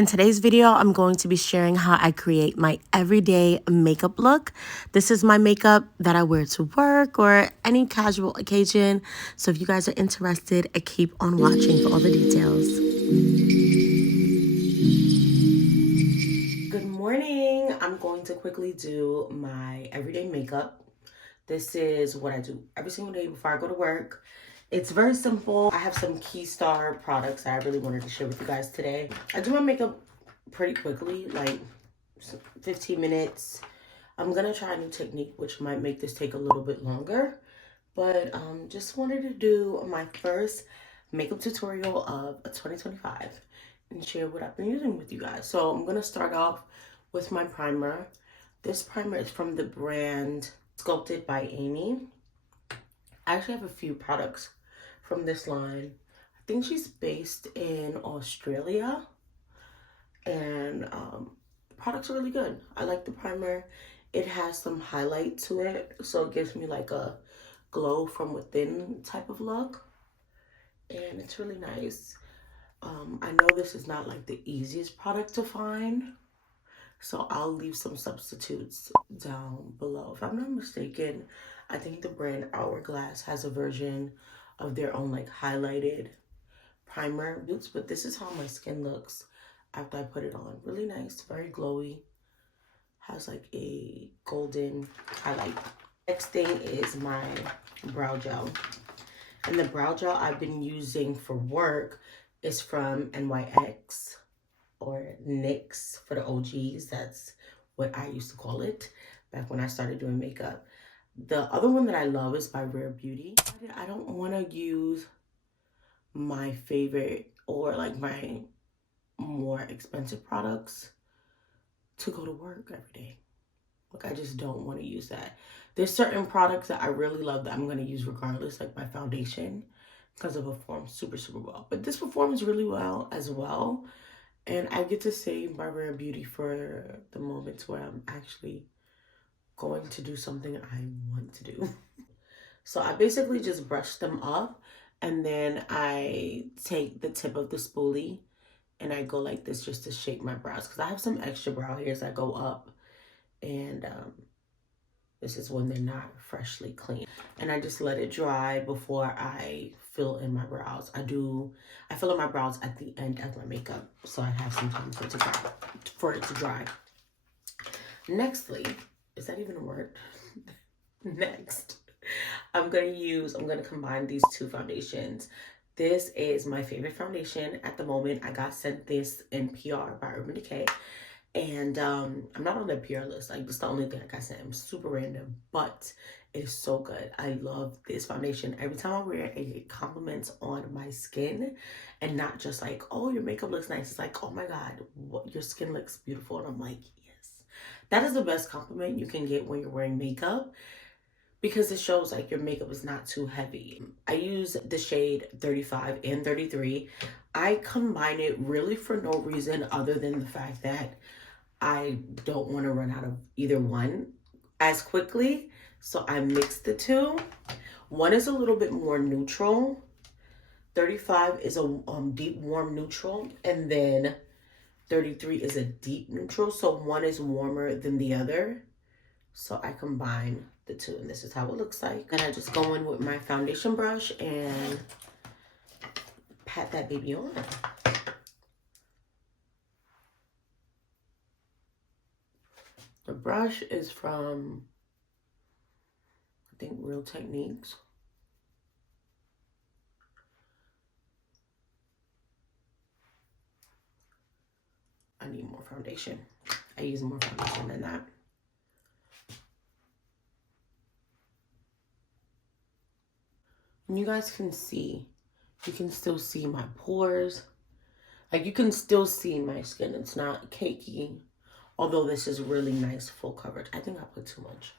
In today's video, I'm going to be sharing how I create my everyday makeup look. This is my makeup that I wear to work or any casual occasion. So if you guys are interested, keep on watching for all the details. Good morning. I'm going to quickly do my everyday makeup. This is what I do every single day before I go to work. It's very simple. I have some Keystar products that I really wanted to share with you guys today. I do my makeup pretty quickly, like 15 minutes. I'm gonna try a new technique, which might make this take a little bit longer. But just wanted to do my first makeup tutorial of 2025 and share what I've been using with you guys. So I'm gonna start off with my primer. This primer is from the brand Sculpted by Amy. I actually have a few products from this line. I think she's based in Australia, and the products are really good. I like the primer. It has some highlight to it, so it gives me like a glow from within type of look, and it's really nice. I know this is not like the easiest product to find, so I'll leave some substitutes down below. If I'm not mistaken, I think the brand Hourglass has a version of their own like highlighted primer. But this is how my skin looks after I put it on. Really nice, very glowy. Has like a golden highlight. Next thing is my brow gel. And the brow gel I've been using for work is from NYX. Or NYX for the OGs. That's what I used to call it back when I started doing makeup. The other one that I love is by Rare Beauty. I don't want to use my favorite or like my more expensive products to go to work every day. Like, I just don't want to use that. There's certain products that I really love that I'm going to use regardless, like my foundation, because it performs super, super well. But this performs really well as well. And I get to save my Rare Beauty for the moments where I'm actually going to do something I want to do. So I basically just brush them up, and then I take the tip of the spoolie and I go like this just to shape my brows, because I have some extra brow hairs that go up, and this is when they're not freshly clean. And I just let it dry before I fill in my brows. I fill in my brows at the end of my makeup, so I have some time for it to dry. Nextly, is that even a word? Next, I'm gonna combine these two foundations. This is my favorite foundation at the moment. I got sent this in PR by Urban Decay. And I'm not on the PR list. Like, it's the only thing, like I said, I'm super random, but it is so good. I love this foundation. Every time I wear it, it compliments on my skin, and not just like, oh, your makeup looks nice. It's like, oh my God, your skin looks beautiful. And I'm like, yes. That is the best compliment you can get when you're wearing makeup, because it shows like your makeup is not too heavy. I use the shade 35 and 33. I combine it really for no reason other than the fact that I don't want to run out of either one as quickly. So I mix the two. One is a little bit more neutral. 35 is a deep warm neutral. And then 33 is a deep neutral. So one is warmer than the other. So I combine the two, and this is how it looks like. And I just go in with my foundation brush and pat that baby on. The brush is from, I think, Real Techniques. I need more foundation. I use more foundation than that. And you guys can see, you can still see my pores. Like, you can still see my skin. It's not cakey. Although this is really nice full coverage. I think I put too much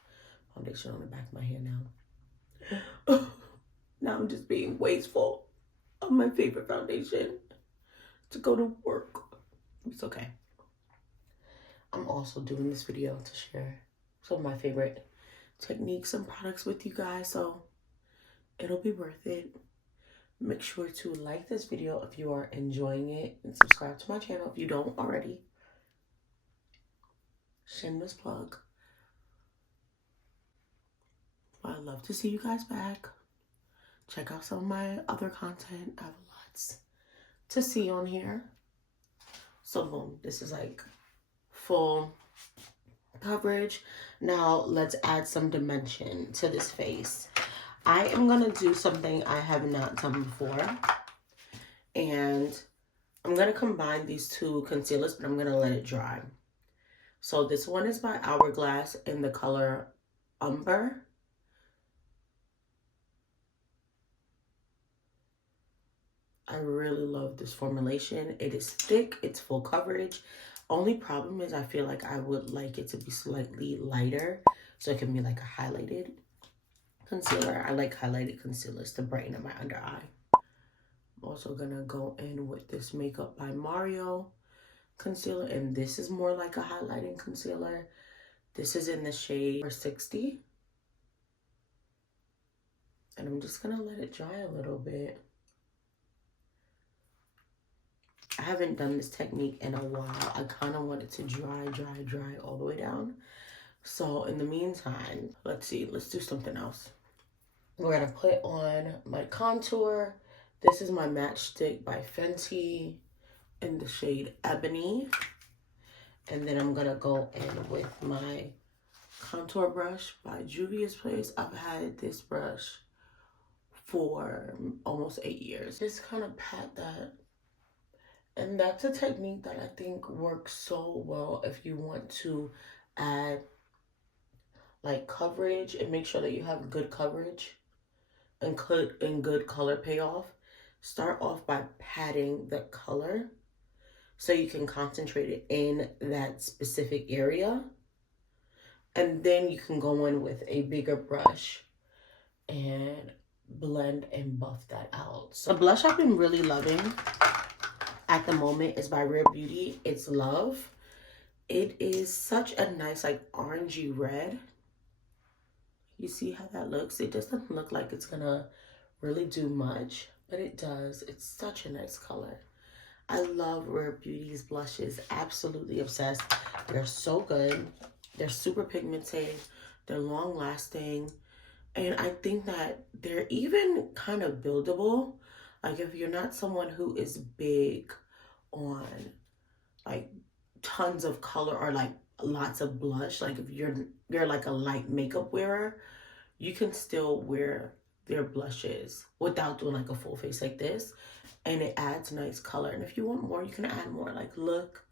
foundation on the back of my hair now. Now I'm just being wasteful of my favorite foundation to go to work. It's okay. I'm also doing this video to share some of my favorite techniques and products with you guys, so it'll be worth it. Make sure to like this video if you are enjoying it and subscribe to my channel if you don't already. Shameless plug. I'd love to see you guys back. Check out some of my other content. I have lots to see on here. So boom, this is like full coverage. Now let's add some dimension to this face. I am gonna do something I have not done before, and I'm gonna combine these two concealers, but I'm gonna let it dry. So this one is by Hourglass in the color Umber. I really love this formulation. It is thick, it's full coverage. Only problem is I feel like I would like it to be slightly lighter, so it can be like a highlighted concealer. I like highlighted concealers to brighten up my under eye. I'm also gonna go in with this Makeup by Mario concealer, and this is more like a highlighting concealer. This is in the shade 60. And I'm just gonna let it dry a little bit. I haven't done this technique in a while. I kind of want it to dry all the way down. So in the meantime, let's see, let's do something else. We're gonna put on my contour. This is my Matchstick by Fenty in the shade Ebony. And then I'm gonna go in with my contour brush by Juvia's Place. I've had this brush for almost 8 years. Just kind of pat that. And that's a technique that I think works so well if you want to add like coverage and make sure that you have good coverage and good color payoff. Start off by patting the color so you can concentrate it in that specific area. And then you can go in with a bigger brush and blend and buff that out. So the blush I've been really loving at the moment is by Rare Beauty. It's Love. It is such a nice like orangey red. You see how that looks? It doesn't look like it's gonna really do much, but it does. It's such a nice color. I love Rare Beauty's blushes. Absolutely obsessed. They're so good. They're super pigmented. They're long lasting. And I think that they're even kind of buildable. Like if you're not someone who is big on like tons of color or like lots of blush, like if you're like a light makeup wearer, you can still wear their blushes without doing like a full face like this, and it adds nice color. And if you want more, you can add more. Like look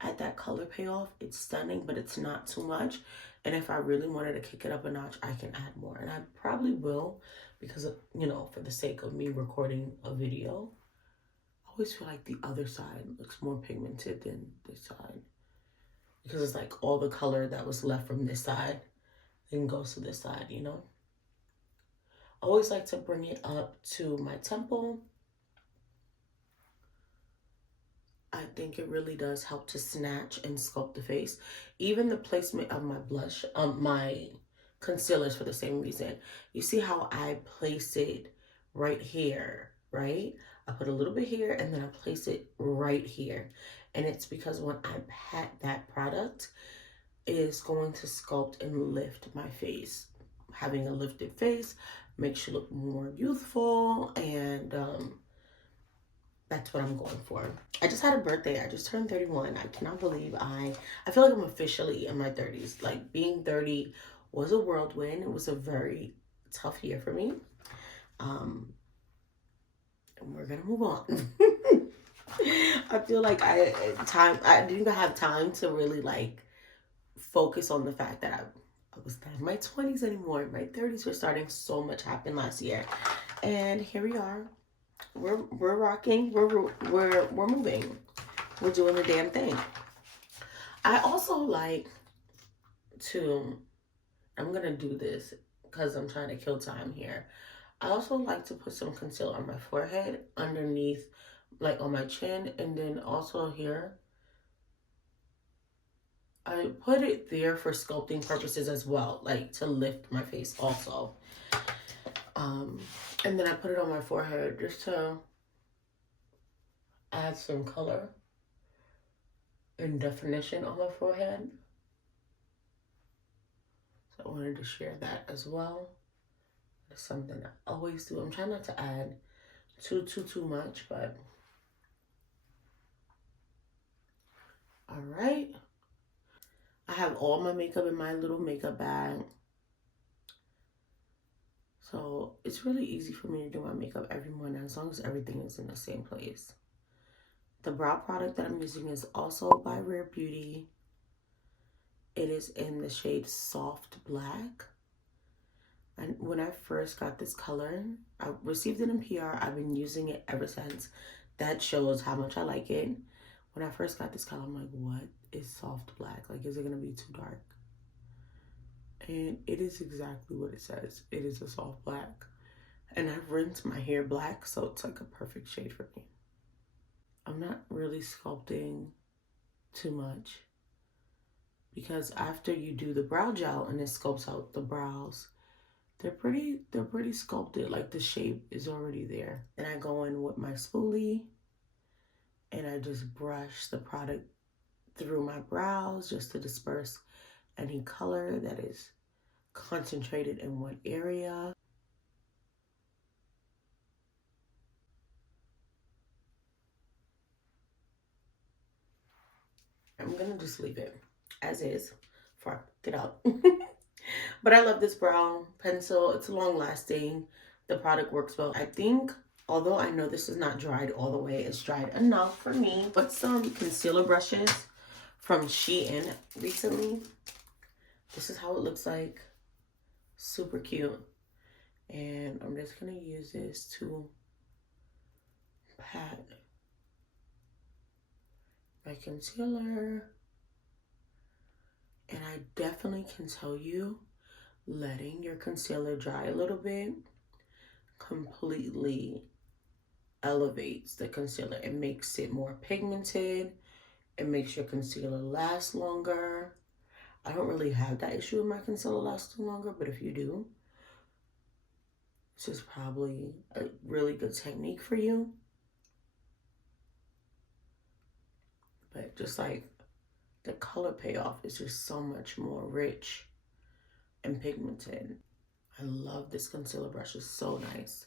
at that color payoff. It's stunning, but it's not too much. And if I really wanted to kick it up a notch, I can add more, and I probably will, because of, you know, for the sake of me recording a video. I always feel like the other side looks more pigmented than this side, because it's like all the color that was left from this side then goes to this side, you know. I always like to bring it up to my temple. I think it really does help to snatch and sculpt the face. Even the placement of my blush, my concealers, for the same reason. You see how I place it right here, right? I put a little bit here and then I place it right here. And it's because when I pat that product, it is going to sculpt and lift my face. Having a lifted face makes you look more youthful, and that's what I'm going for. I just had a birthday. I just turned 31. I cannot believe I feel like I'm officially in my 30s. Like being 30 was a whirlwind. It was a very tough year for me. And we're gonna move on. I feel like I didn't even have time to really like focus on the fact that I was not in my 20s anymore. My 30s were starting. So much happened last year, and here we are. We're rocking. We're moving. We're doing the damn thing. I also like to, I'm gonna do this because I'm trying to kill time here. I also like to put some concealer on my forehead, underneath, like on my chin, and then also here. I put it there for sculpting purposes as well, like to lift my face also. And then I put it on my forehead just to add some color and definition on my forehead. So I wanted to share that as well. It's something I always do. I'm trying not to add too much, but all right. I have all my makeup in my little makeup bag. So it's really easy for me to do my makeup every morning as long as everything is in the same place. The brow product that I'm using is also by Rare Beauty. It is in the shade Soft Black. And when I first got this color, I received it in PR. I've been using it ever since. That shows how much I like it. When I first got this color, I'm like, what is Soft Black? Like, is it gonna be too dark? And it is exactly what it says. It is a soft black. And I've rinsed my hair black, so it's like a perfect shade for me. I'm not really sculpting too much because after you do the brow gel and it sculpts out the brows, they're pretty sculpted. Like the shape is already there. And I go in with my spoolie and I just brush the product through my brows just to disperse any color that is concentrated in one area. I'm gonna just leave it as is before I pick it up. But I love this brow pencil. It's long lasting. The product works well. I think, although I know this is not dried all the way, it's dried enough for me. But some concealer brushes from Shein recently. This is how it looks like. Super cute. And I'm just gonna use this to pat my concealer. And I definitely can tell you, letting your concealer dry a little bit completely elevates the concealer. It makes it more pigmented. It makes your concealer last longer. I don't really have that issue with my concealer lasting longer, but if you do, this is probably a really good technique for you. But just like the color payoff is just so much more rich and pigmented. I love this concealer brush. It's so nice.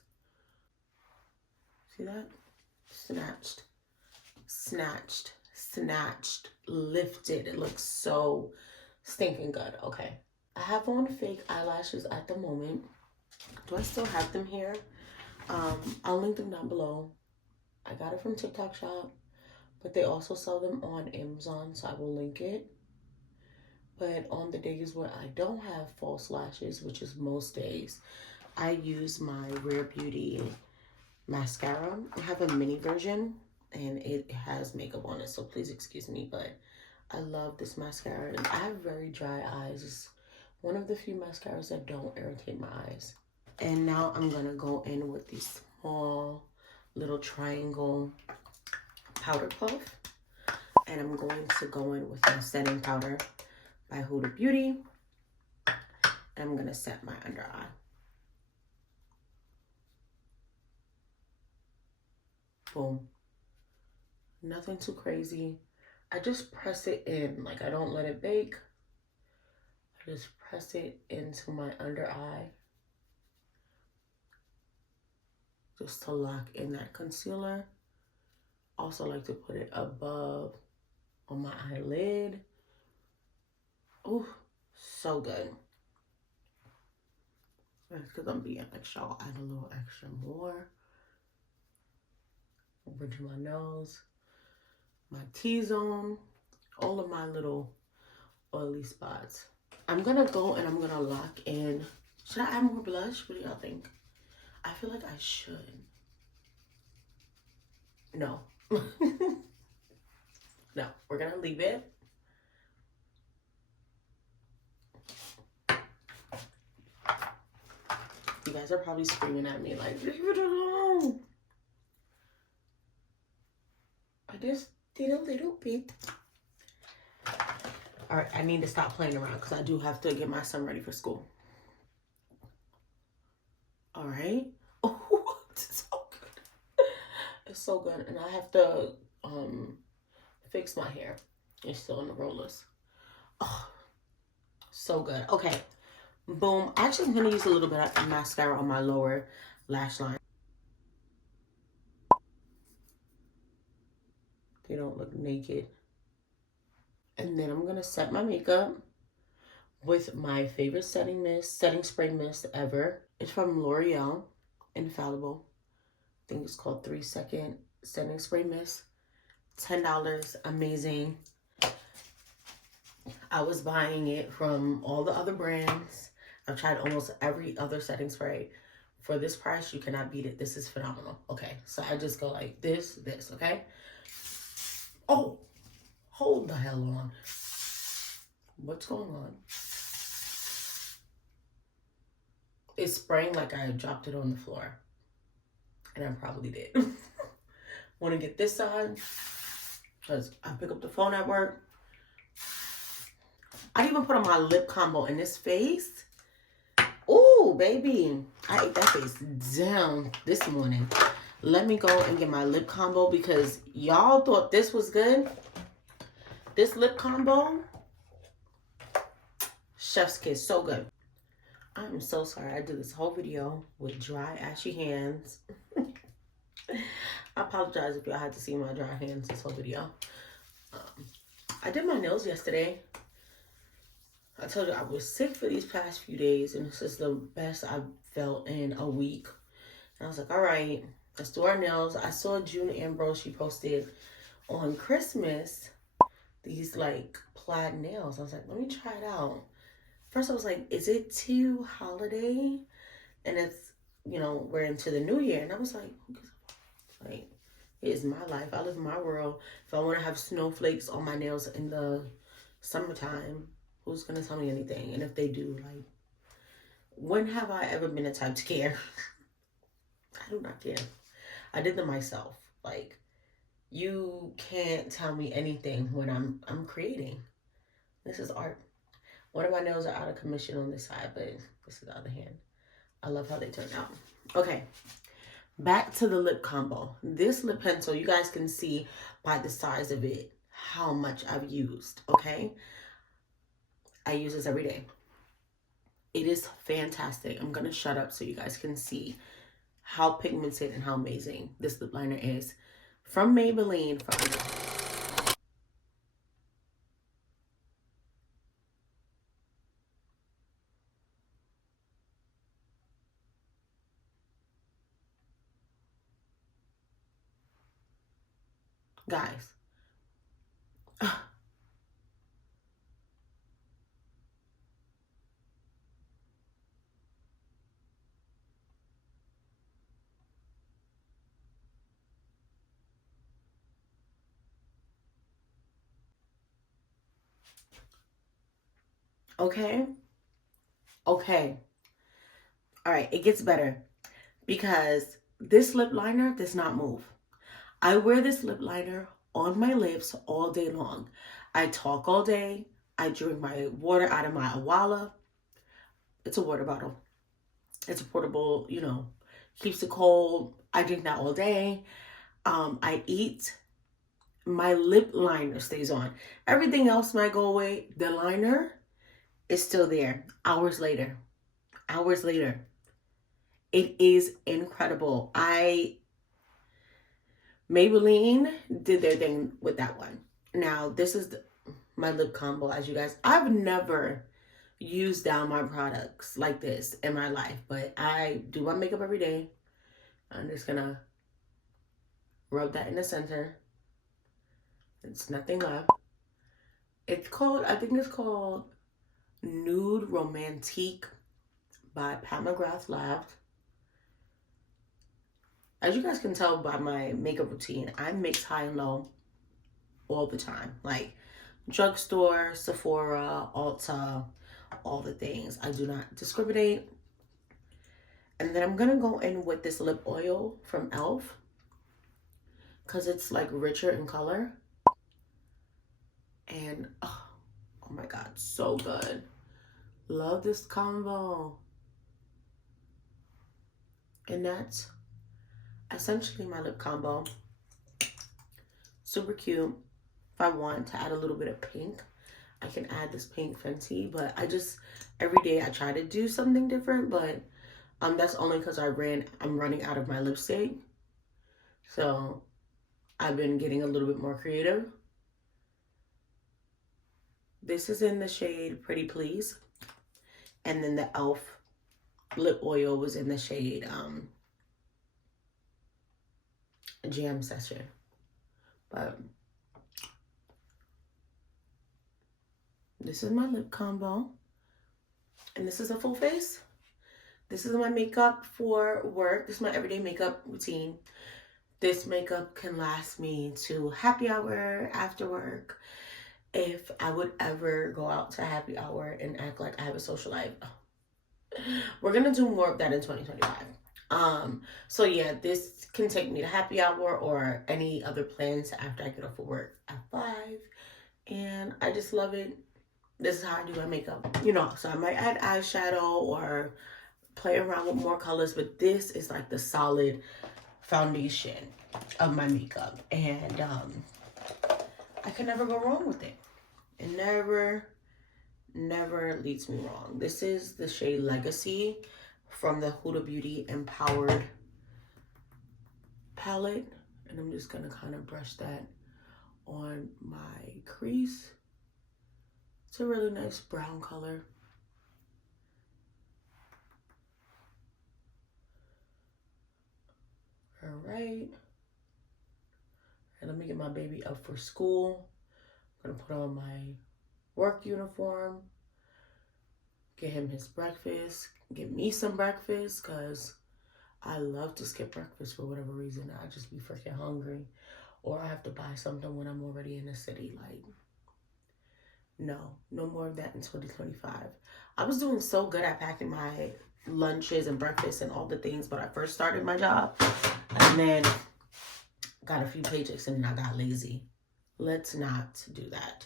See that? Snatched, snatched, snatched, lifted. It looks so stinking good. Okay. I have on fake eyelashes at the moment. Do I still have them here? I'll link them down below. I got it from TikTok Shop, but they also sell them on Amazon, so I will link it. But on the days where I don't have false lashes, which is most days, I use my Rare Beauty mascara. I have a mini version and it has makeup on it, so please excuse me, but I love this mascara. I have very dry eyes. It's one of the few mascaras that don't irritate my eyes. And now I'm gonna go in with the small little triangle powder puff, and I'm going to go in with my setting powder by Huda Beauty, and I'm gonna set my under eye. Boom. Nothing too crazy. I just press it in, like I don't let it bake. I just press it into my under eye just to lock in that concealer. Also like to put it above on my eyelid. Ooh, so good. That's because I'm being extra. I'll add a little extra more. Over to my nose, my T-zone, all of my little oily spots. I'm gonna go and I'm gonna lock in. Should I add more blush? What do y'all think? I feel like I should. No. No, we're gonna leave it. You guys are probably screaming at me like, leave it alone. I just did a little bit. All right, I need to stop playing around because I do have to get my son ready for school. All right. Oh, it's so good. It's so good. And I have to fix my hair. It's still in the rollers. Oh, so good. Okay. Boom. Actually, I'm going to use a little bit of mascara on my lower lash line. They don't look naked. And then I'm going to set my makeup with my favorite setting spray mist ever. It's from L'Oreal, Infallible. I think it's called 3-second setting spray mist. $10, amazing. I was buying it from all the other brands. I've tried almost every other setting spray. For this price, you cannot beat it. This is phenomenal. Okay, so I just go like this, okay? Oh, hold the hell on. What's going on? It's spraying like I dropped it on the floor. And I probably did. Want to get this side because I pick up the phone at work. I even put on my lip combo in this face. Ooh, baby. I ate that face down this morning. Let me go and get my lip combo because y'all thought this was good. This lip combo, chef's kiss, so good. I'm so sorry. I did this whole video with dry, ashy hands. I apologize if y'all had to see my dry hands this whole video. I did my nails yesterday. I told you I was sick for these past few days, and this is the best I've felt in a week. And I was like, all right, let's do our nails. I saw June Ambrose, she posted on Christmas these like plaid nails. I was like, let me try it out. First I was like, is it too holiday? And it's, you know, we're into the new year. And I was like, who gives a fuck? Like, it is my life. I live in my world. If I want to have snowflakes on my nails in the summertime, who's going to tell me anything? And if they do, like, when have I ever been the type to care? I do not care. I did them myself. Like, you can't tell me anything when I'm creating. This is art. One of my nails are out of commission on this side, but this is the other hand. I love how they turn out. Okay, back to the lip combo. This lip pencil, you guys can see by the size of it how much I've used, okay? I use this every day. It is fantastic. I'm going to shut up so you guys can see how pigmented and how amazing this lip liner is. From Maybelline. Guys. Okay. Okay. All right. It gets better because this lip liner does not move. I wear this lip liner on my lips all day long. I talk all day. I drink my water out of my Awala. It's a water bottle. It's a portable, you know, keeps it cold. I drink that all day. I eat. My lip liner stays on. Everything else might go away. The liner is still there hours later. Hours later. It is incredible. Maybelline did their thing with that one. Now, this is my lip combo, as you guys. I've never used down my products like this in my life, but I do my makeup every day. I'm just gonna rub that in the center. It's nothing left. It's called, I think it's called Nude Romantique by Pat McGrath Lab. As you guys can tell by my makeup routine, I mix high and low all the time. Like drugstore, Sephora, Ulta, all the things. I do not discriminate. And then I'm going to go in with this lip oil from e.l.f. because it's like richer in color. And oh my God, so good. Love this combo. And that's essentially my lip combo. Super cute. If I want to add a little bit of pink, I can add this pink Fenty, but every day I try to do something different, but that's only because I'm running out of my lipstick. So I've been getting a little bit more creative. This is in the shade Pretty Please. And then the e.l.f. lip oil was in the shade Jam Session. But this is my lip combo. And this is a full face. This is my makeup for work. This is my everyday makeup routine. This makeup can last me to happy hour, after work. If I would ever go out to happy hour and act like I have a social life. We're gonna do more of that in 2025. So yeah, this can take me to happy hour or any other plans after I get off of work at 5. And I just love it. This is how I do my makeup. You know, so I might add eyeshadow or play around with more colors, but this is like the solid foundation of my makeup. And I can never go wrong with it. It never leads me wrong. This is the shade Legacy from the Huda Beauty Empowered palette. And I'm just gonna kind of brush that on my crease. It's a really nice brown color. All right. And let me get my baby up for school. I'm gonna put on my work uniform, get him his breakfast, get me some breakfast, because I love to skip breakfast for whatever reason. I just be freaking hungry, or I have to buy something when I'm already in the city. Like, no more of that in 2025. I was doing so good at packing my lunches and breakfast and all the things when I first started my job, and then got a few paychecks and then I got lazy. Let's not do that.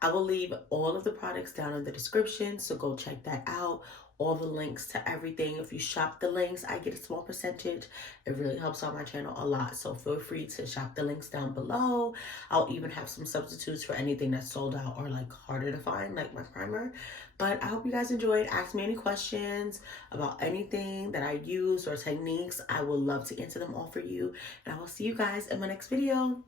I will leave all of the products down in the description, so go check that out. All the links to everything. If you shop the links, I get a small percentage. It really helps out my channel a lot, so feel free to shop the links down below. I'll even have some substitutes for anything that's sold out or like harder to find, like my primer. But I hope you guys enjoyed. Ask me any questions about anything that I use or techniques. I would love to answer them all for you. And I will see you guys in my next video.